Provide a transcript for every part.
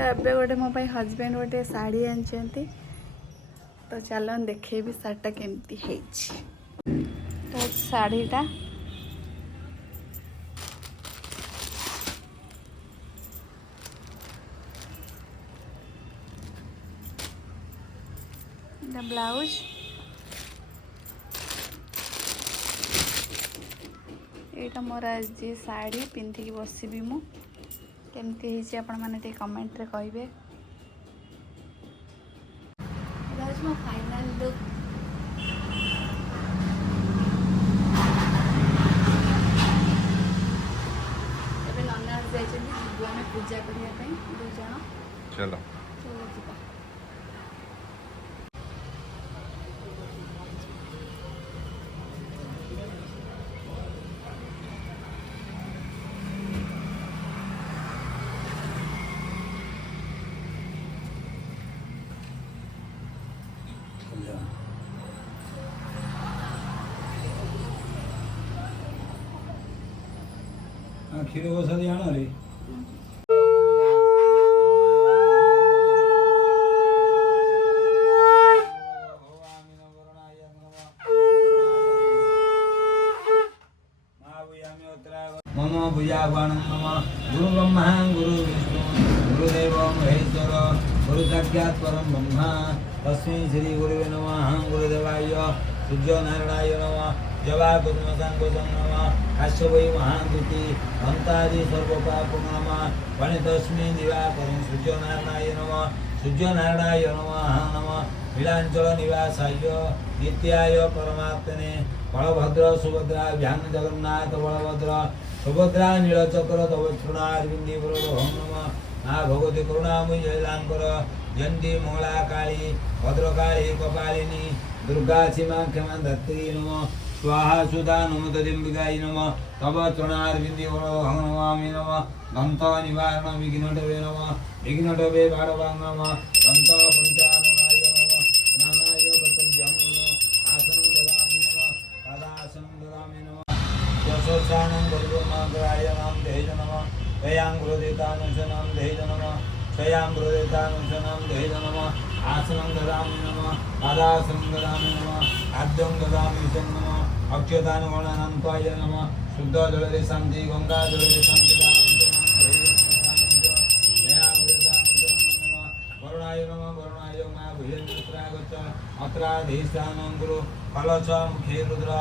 एबे गोटे मो हजबैंड गोटे साड़ी आनी तो चलो देखेबी साड़ीटा केमती है। तो साड़ीटा ब्लाउज यहाँ मोर आज साड़ी पिंधिकी बसबी मु केमती है आपण मैंने कमेंट रे कहिबे। मो फाइनल लुक एबे नना जाइछन आम पूजा करने दो जन चलो क्षीर बसा आण रे मम भुजावाणं नम गुरु ब्रह्मा गुरु विष्णु गुरुदेव महेश्वर गुरु साक्षात् परं ब्रह्म तस्मै श्री गुरुवे नमः। गुरुदेवाय सूर्यनारायणाय नमः। जवा कुसुमसाङ्गोसं नमः। काश्यपै महादुति अन्तादि सर्वपापं नमः। वणितस्मै दिवाकरं सूर्यनारायणाय नमः। सूर्यनारायणाय नमः। नीलाञ्चल निवासाय नित्याय परमात्मने बलभद्र सुभद्रा भ्यां जगन्नाथ बलभद्र सुभद्रा नीलचक्र तवक्षुणारविंदी नम माँ भगवती करुणामयी जयलांकर जयंती मंगला काली भद्रकाली कपालिनी दुर्गा सीमा क्षमा धत्री नम स्वाहा सुधा नम तदिम्बिकाय नम तव चरणारविंदी नमामि नम दंत निवारण विघ्नटवे नम विघ्नटवे बाणवांग नम दंत पंचाननाय नम स्नानाय कर्तव्यं नम आसनं ददामि नम पदासनं ददामि नम यशोशानं गुरुर्मङ्गलाय नाम देह नमः स्वयां गुरुदेवतानुशनं देह नमः स्वयां गुरुदेवतानुशनं देह नमः आसनं ददामि नमः पादासनं ददामि नमः आद्यं ददामि चं नमः अक्षतानुगुणनन्त्वाय नमः शुद्ध जलरे शान्ति गंगा जलरे शान्ति वरुणाय नमः वरुणाय मा भुजनेत्रागच्छ अत्राधीष्ठानं गुरु कलश मुखे रुद्र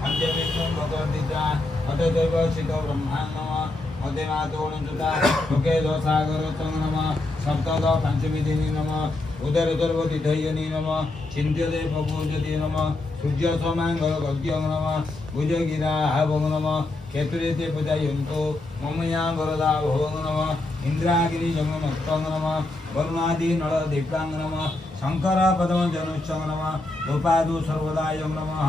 पंचविष्णु भगवद्गीता अतदैव शिव ब्रह्मा नमः मध्यमातोणुता मुखे सागर नमः सप्तद पंचमिदिनी नमः उदर उदर्वतिथयनी नमः चिन्त्यते पपूजते नमः सूर्य समांगल गद्यं नमः भुजगिरा भोग नमः केतुरेते पूजयन्तु ममया वरदा भोग नमः इंद्रागिरी जंगमत्तं नमः वरुणादि नल दीप्तांग नमः शंकर पद्म जनुष्यं नमः गोपादु सर्वदायं नमः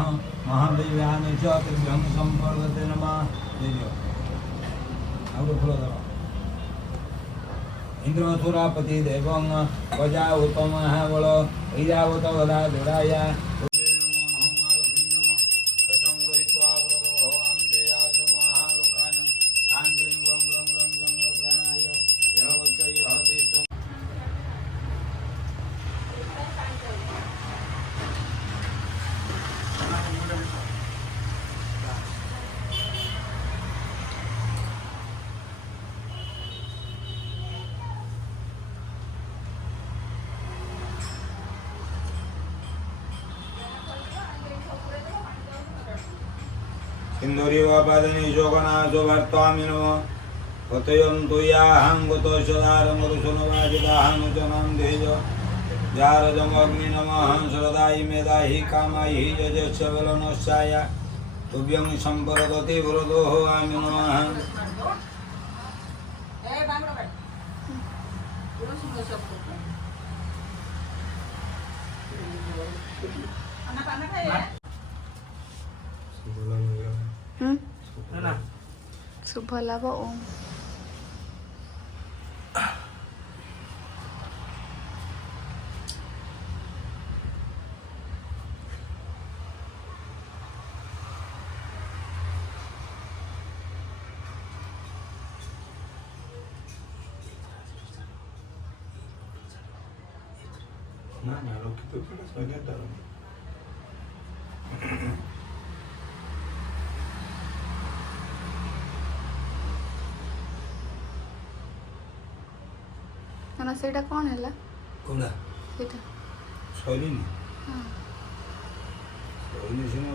महादेव्यानि च त्रिभ्यं संवर्धते नमः। इंद्रसुरापति देवं गजा उत्तम बल ऐरावत गदा दुराया सिंधुरी वापादनी शोकनाशो भर्तामि नमः गतयन्तु याहं गतो सदारं गुरुसुनवाजिदाहं चनं तेज जारजमग्नि नमः सरदायि मेधाहि कामाहि यजस्य बलनस्याय तुभ्यं सम्परदति वरदोः आमि नमः। शुभ लाभ ओम। ନା ନା ରଖିଥିବ ସେଇଟା ଶହେ ତାର ନା ସେଇଟା କ'ଣ ହେଲା କୋଉଟା ସେଇଟା ସରିନି ହଁ ସରିନି ସିନା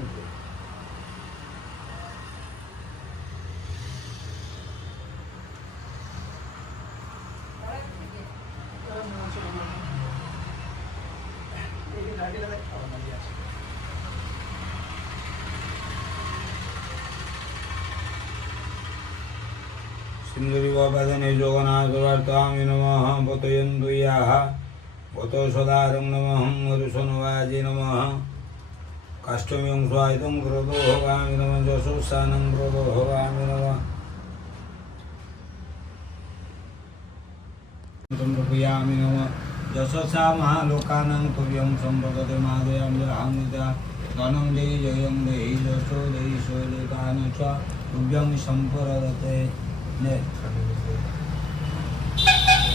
सिंदूरिवादने जोगनाथवार्तामि नमः पतयन्तु याः भतो सदारं नमः मरुसनुवाजे नमः काष्ठम्यं स्वायतं क्रोधो भवामि नमः जशोत्सानं क्रोधो भवामि नमः समर्पयामि नमः यशसा महालोकानां तुभ्यं सम्पदते मादयां जहामिता धनं देहि जयं देहि यशो देहि शैलेकान् च तुभ्यं सम्पदते ने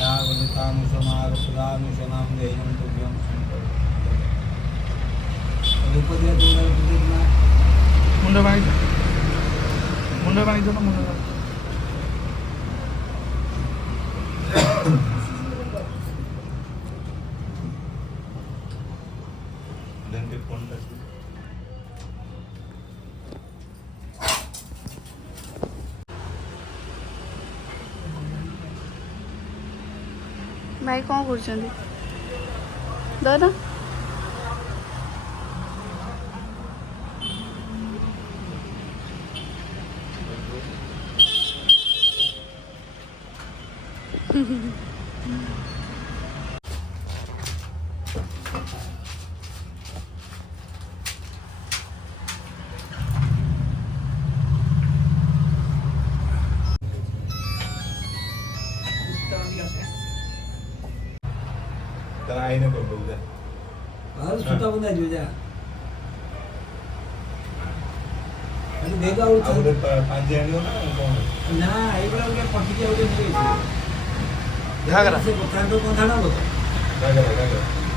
यावतानुसमारुपदानुशनां देयं तुभ्यं सम्पदते मुंड बाणी दो ना मुंड बाणी देन फोन कर ଭାଇ କ'ଣ କରୁଛନ୍ତି ଦାଦା तेरा आईने पर बोल दे और छोटा बंदा जो जा अरे देखा और अब उधर पांच जाने हो ना कौन ना एक बार के पट्टी के उधर नहीं घाघरा से बता ना बता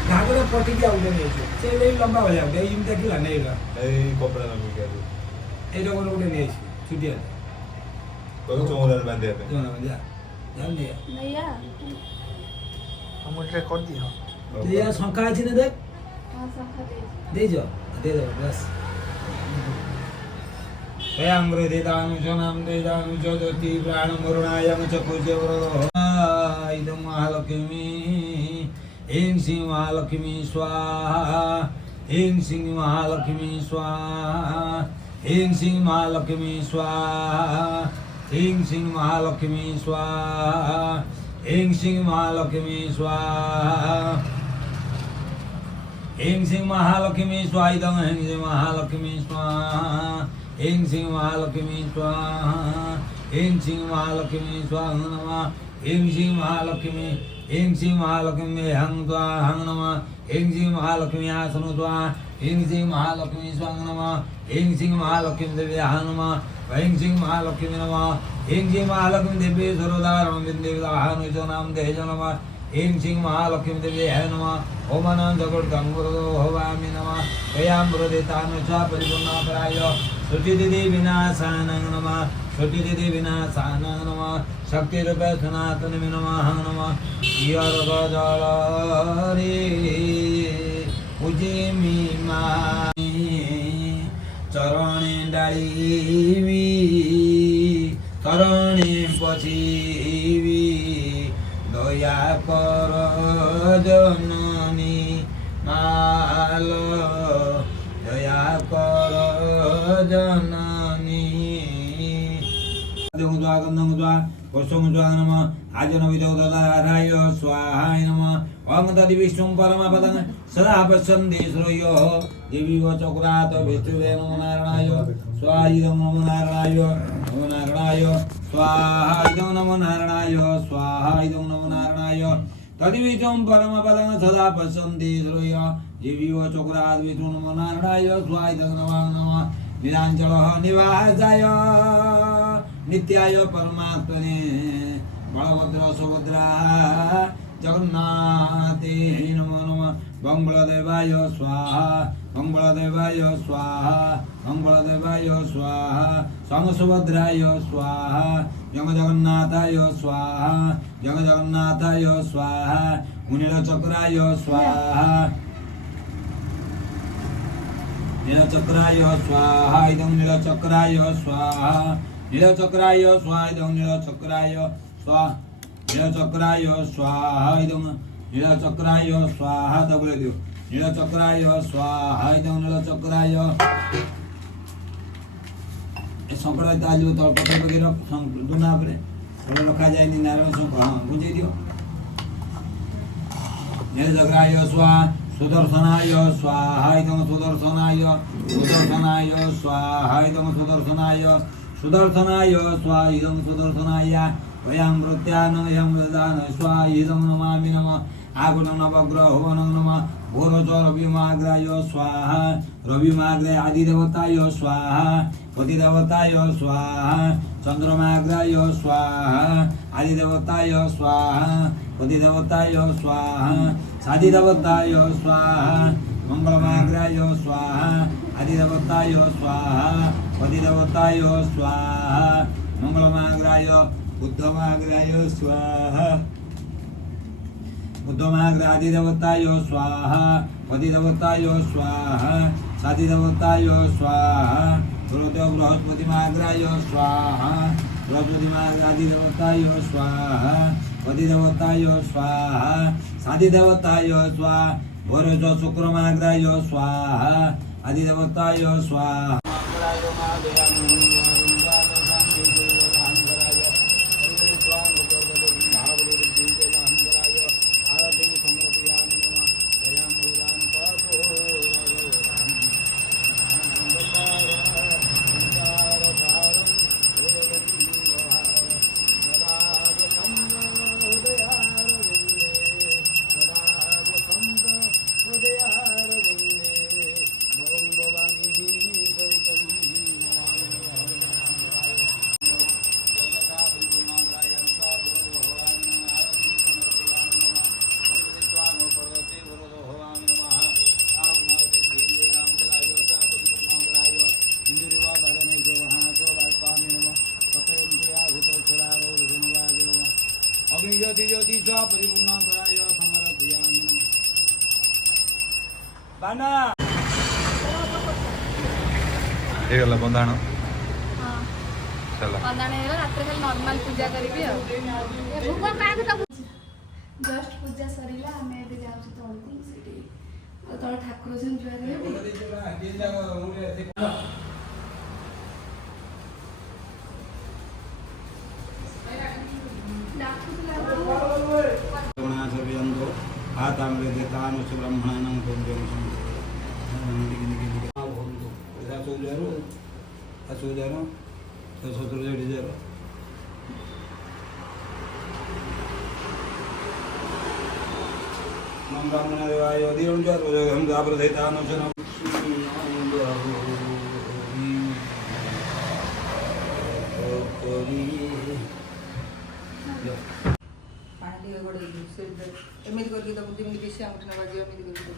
घाघरा पट्टी के उधर नहीं से ले लंबा हो जाए ये इनका किला नहीं ला नहीं कपड़ा ना मिल गया ये लोगों ने उधर नहीं छुट्टियां कोई चोमर बांध दिया जो ना जा जान दिया नैया हम रिकॉर्ड दिया दे यार शंका আছে না দেখ हाँ शंका दे जो दे दो बस तयांग्रे दे दानु जनाम दे दानु जदति प्राण मरुणायं च कुजवरो इदं महालक्ष्मी ऐं श्री महालक्ष्मी स्वाहा ऐं श्री महालक्ष्मी स्वाहा ऐं श्री महालक्ष्मी स्वाहा ऐं श्री महालक्ष्मी स्वाहा ऐं श्री महालक्ष्मी स्वाहा ऐं श्री महालक्ष्मी स्वाहा ऐं श्री महालक्ष्मी स्वाहा ऐं श्री महालक्ष्मी स्वाहा ऐं श्री महालक्ष्मी स्वाहा नमः ऐं श्री महालक्ष्मी हं स्वाहा नमः ऐं श्री महालक्ष्मी आसन स्वाहा ऐं श्री महालक्ष्मी स्वाहा नमः ऐं श्री महालक्ष्मी देव्याः नमः ऐं श्री महालक्ष्मी नमः ऐं श्री महालक्ष्मी देवी सर्वदारं विद्यानुजनां देह नमः ऐं श्री महालक्ष्मी देव्याः नमः ओम नमः जगद्गं गुरुदेव भवामि नमः कयामृदेतानुचा परिपूर्णापराय श्रुतिदिति विनाशानं नमः श्रुतिदिति विनाशानं नमः शक्तिरूपे सनातनं नमः नमः यर्गजलरे पूजिमि मामि चरणे डालिबि चरणे पशिबि दया कर जननी माल दया कर जननी आजनविदोदाय स्वाहाय नमः ओम तदि विष्णुं परमपदं सदा पश्यन्ति श्रूयो देवी व चक्रात विष्णुवे नमो नारायणाय स्वाहायं नमो नारायणाय स्वाहायं नमो नारायणाय स्वाहायं नमो नारायणाय तदि विष्णुं परमपदं सदा पश्यन्ति श्रूयो देवी व चक्रात विष्णु नमो नारायणाय स्वाहायं नमः नीलाञ्चलः निवासाय नित्याय परमात्मने बलभद्र सुभद्रा जगन्नाथे नमो नमः बंबलदेवाय स्वाहा बंबलदेवाय स्वाहा बंबलदेवाय स्वाहा समसुभद्राय स्वाहा जगजगन्नाथाय स्वाहा जगजगन्नाथाय स्वाहा मुनीलचक्राय स्वाहा नीलचक्राय स्वाहा इदं नीलचक्राय स्वाहा नीलचक्राय स्वाहा इदं नीलचक्राय स्वाहा नीलचक्राय स्वाहा इदं नीलचक्राय स्वाहा तबले दियो नीलचक्राय स्वाहा इदं नीलचक्राय ए संकट तालियो तल पकड़ पकड़ रख दुना परे तले रखा जाय नि नारायण संकट हां बुझे दियो नीलचक्राय स्वाहा सुदर्शनाय स्वाहा इदं सुदर्शनाय सुदर्शनाय स्वाहा इदं सुदर्शनाय सुदर्शनाय स्वाहा इदं सुदर्शनाय वयं मृत्यान यं दान स्वाहा इदं नमामि नमः आगुणं नवग्रहो नमः घोरच रविमाग्राय स्वाहा रविमाग्राय आदिदेवताय स्वाहा पतिदेवताय स्वाहा चंद्रमाग्राय स्वाहा आदिदेवताय स्वाहा पतिदेवताय स्वाहा साधिदेवताय स्वाहा मंगलमाग्राय स्वाहा आदिदेवताय स्वाहा पतिदेवताय स्वाहा मंगलमाग्राय बुद्धमाग्राय स्वाहा बुद्धमाग्रादिदेवताय स्वाहा पतिदेवताय स्वाहा साधिदेवताय स्वाहा गुरुदेव बृहस्पतिमाग्राय स्वाहा बृहस्पतिमाग्रादिदेवताय स्वाहा पतिदेवताय स्वाहा साधिदेवताय स्वाहा भोरज शुक्रमाग्राय स्वाहा आदिदेवताय स्वाहा ହେଇଗଲା ବନ୍ଧାଣ हाँ ଚାଲ बंदाण हो रात नॉर्मल पूजा करी जस्ट पूजा सरिला आम ए जाऊँ तल तल ठाकुर पानी गोड़े एमती करके तक जमी बेसी आंगुठी ना बाजी एमती करके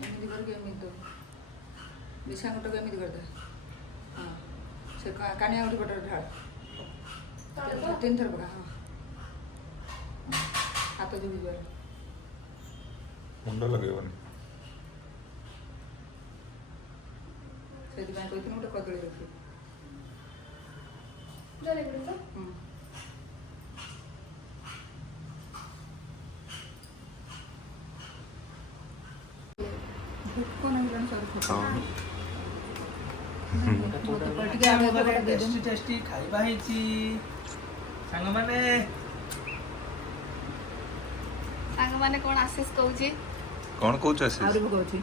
एमती करके एमती तो बेसी आंगुठी एमती करते हाँ से कानी आंगुठी पटर ढाल 3 थर पका हाँ हाथ जो भी ମୁଣ୍ଡ ଲଗେଇବନି ସେଥିପାଇଁ କହିଥିଲି ଗୋଟେ କଦଳୀ ରଖି ଭୋକ ନାହିଁ टेस्टी टेस्टी खाଇବା ହେଇଛି ସାଙ୍ଗମାନେ साଙ୍ଗमाने कौन आशीष कहूची କଣ କହୁଛୁ ଆଶିଷ ଆହୁରି ଭୋକ ଅଛି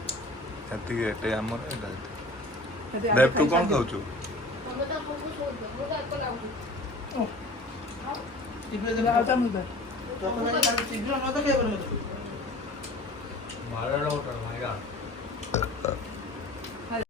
ସେତିକି ଏଟେ ଆମର ଦେବ ତୁ କଣ ଖାଉଛୁ ଶୀଘ୍ର ଦେବା ଆଉ ଚାମୁଚ ଶୀଘ୍ର ନ ତ ଖାଇବନି ମାଳର ହୋଟେଲ ମାଇରା